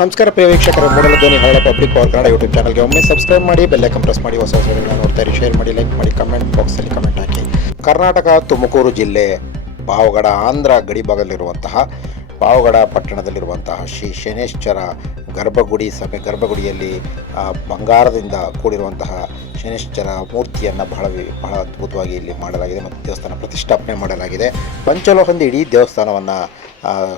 ನಮಸ್ಕಾರ ಪ್ರಿಯ ವೀಕ್ಷಕರೇ, ಮೂಡಲ ಧ್ವನಿ ಹಳ್ಳ ಪಬ್ಲಿಕ್ ಪವರ್ ಕನ್ನಡ ಯೂಟ್ಯೂಬ್ ಚಾನಲ್ಗೆ ಒಮ್ಮೆ ಸಬ್ಸ್ಕ್ರೈಬ್ ಮಾಡಿ, ಬೆಲ್ ಐಕಾನ್ ಪ್ರೆಸ್ ಮಾಡಿ, ಹೊಸ ವಿಡಿಯೋಗಳನ್ನ ನೋಡ್ತಾ ಇರಿ. ಶೇರ್ ಮಾಡಿ, ಲೈಕ್ ಮಾಡಿ, ಕಮೆಂಟ್ ಬಾಕ್ಸಲ್ಲಿ ಕಮೆಂಟ್ ಹಾಕಿ. ಕರ್ನಾಟಕ ತುಮಕೂರು ಜಿಲ್ಲೆ ಪಾವಗಡ ಆಂಧ್ರ ಗಡಿ ಭಾಗದಲ್ಲಿರುವಂತಹ ಪಾವಗಡ ಪಟ್ಟಣದಲ್ಲಿರುವಂತಹ ಶ್ರೀ ಶನೇಶ್ವರ ಗರ್ಭಗುಡಿಯಲ್ಲಿ ಬಂಗಾರದಿಂದ ಕೂಡಿರುವಂತಹ ಶನೇಶ್ವರ ಮೂರ್ತಿಯನ್ನು ಬಹಳ ಅದ್ಭುತವಾಗಿ ಇಲ್ಲಿ ಮಾಡಲಾಗಿದೆ ಮತ್ತು ದೇವಸ್ಥಾನ ಪ್ರತಿಷ್ಠಾಪನೆ ಮಾಡಲಾಗಿದೆ. ಪಂಚಲೋಹದಿಂದ ಇಡೀ ದೇವಸ್ಥಾನವನ್ನು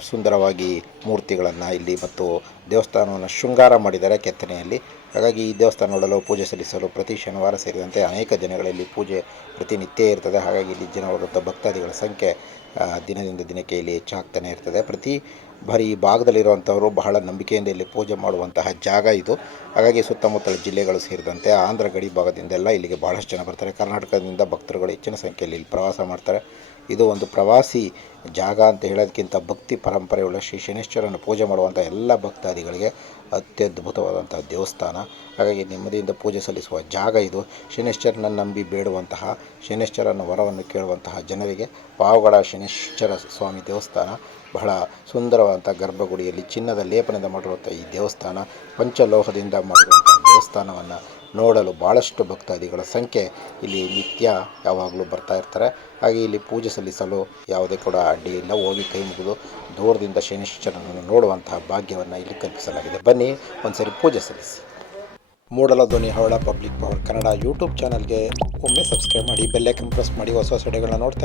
ಸುಂದರವಾಗಿ ಮೂರ್ತಿಗಳನ್ನು ಇಲ್ಲಿ ಮತ್ತು ದೇವಸ್ಥಾನವನ್ನು ಶೃಂಗಾರ ಮಾಡಿದ್ದಾರೆ ಕೆತ್ತನೆಯಲ್ಲಿ. ಹಾಗಾಗಿ ಈ ದೇವಸ್ಥಾನ ನೋಡಲು, ಪೂಜೆ ಸಲ್ಲಿಸಲು ಪ್ರತಿ ಶನಿವಾರ ಸೇರಿದಂತೆ ಅನೇಕ ದಿನಗಳಲ್ಲಿ ಪೂಜೆ ಪ್ರತಿನಿತ್ಯ ಇರ್ತದೆ. ಹಾಗಾಗಿ ಇಲ್ಲಿ ಜನ ಬರುವಂಥ ಭಕ್ತಾದಿಗಳ ಸಂಖ್ಯೆ ದಿನದಿಂದ ದಿನಕ್ಕೆ ಇಲ್ಲಿ ಹೆಚ್ಚಾಗ್ತಾನೆ ಇರ್ತದೆ. ಪ್ರತಿ ಬಾರಿ ಈ ಭಾಗದಲ್ಲಿರುವಂಥವರು ಬಹಳ ನಂಬಿಕೆಯಿಂದ ಇಲ್ಲಿ ಪೂಜೆ ಮಾಡುವಂತಹ ಜಾಗ ಇದು. ಹಾಗಾಗಿ ಸುತ್ತಮುತ್ತಲ ಜಿಲ್ಲೆಗಳು ಸೇರಿದಂತೆ ಆಂಧ್ರ ಗಡಿ ಭಾಗದಿಂದೆಲ್ಲ ಇಲ್ಲಿಗೆ ಭಾಳಷ್ಟು ಜನ ಬರ್ತಾರೆ. ಕರ್ನಾಟಕದಿಂದ ಭಕ್ತರುಗಳು ಹೆಚ್ಚಿನ ಸಂಖ್ಯೆಯಲ್ಲಿ ಇಲ್ಲಿ ಪ್ರವಾಸ ಮಾಡ್ತಾರೆ. ಇದು ಒಂದು ಪ್ರವಾಸಿ ಜಾಗ ಅಂತ ಹೇಳೋದಕ್ಕಿಂತ ಭಕ್ತಿ ಪರಂಪರೆಯುಳ್ಳ ಶ್ರೀ ಶನೇಶ್ವರನ ಪೂಜೆ ಮಾಡುವಂಥ ಎಲ್ಲ ಭಕ್ತಾದಿಗಳಿಗೆ ಅತ್ಯದ್ಭುತವಾದಂಥ ದೇವಸ್ಥಾನ. ಹಾಗಾಗಿ ನೆಮ್ಮದಿಯಿಂದ ಪೂಜೆ ಸಲ್ಲಿಸುವ ಜಾಗ ಇದು. ಶನೇಶ್ವರನ ನಂಬಿ ಬೇಡುವಂತಹ, ಶನೇಶ್ವರನ ವರವನ್ನು ಕೇಳುವಂತಹ ಜನರಿಗೆ ಪಾವಗಡ ಶನೇಶ್ವರ ಸ್ವಾಮಿ ದೇವಸ್ಥಾನ ಬಹಳ ಸುಂದರವಾದಂಥ ಗರ್ಭಗುಡಿಯಲ್ಲಿ ಚಿನ್ನದ ಲೇಪನದಿಂದ ಮಾಡಿರುವಂಥ ಈ ದೇವಸ್ಥಾನ, ಪಂಚಲೋಹದಿಂದ ಮಾಡಿರುವಂಥ ದೇವಸ್ಥಾನವನ್ನು ನೋಡಲು ಭಾಳಷ್ಟು ಭಕ್ತಾದಿಗಳ ಸಂಖ್ಯೆ ಇಲ್ಲಿ ನಿತ್ಯ ಯಾವಾಗಲೂ ಬರ್ತಾ ಇರ್ತಾರೆ. ಹಾಗೆ ಇಲ್ಲಿ ಪೂಜೆ ಸಲ್ಲಿಸಲು ಯಾವುದೇ ಕೂಡ ಅಡ್ಡಿಯಿಂದ ಹೋಗಿ ಕೈ ಮುಗಿದು ದೂರದಿಂದ ಶನೇಶ್ವರನನ್ನು ನೋಡುವಂತಹ ಭಾಗ್ಯವನ್ನು ಇಲ್ಲಿ ಕಲ್ಪಿಸಲಾಗಿದೆ. ಬನ್ನಿ ಒಂದ್ಸರಿ ಪೂಜೆ ಸಲ್ಲಿಸಿ. ಮೂಡಲ ಧ್ವನಿ ಹವಳ ಪಬ್ಲಿಕ್ ಪವರ್ ಕನ್ನಡ ಯೂಟ್ಯೂಬ್ ಚಾನಲ್ಗೆ ಒಮ್ಮೆ ಸಬ್ಸ್ಕ್ರೈಬ್ ಮಾಡಿ, ಬೆಲ್ ಐಕಾನ್ ಪ್ರೆಸ್ ಮಾಡಿ, ಹೊಸ ವಿಡಿಯೋಗಳನ್ನ ನೋಡ್ತಾ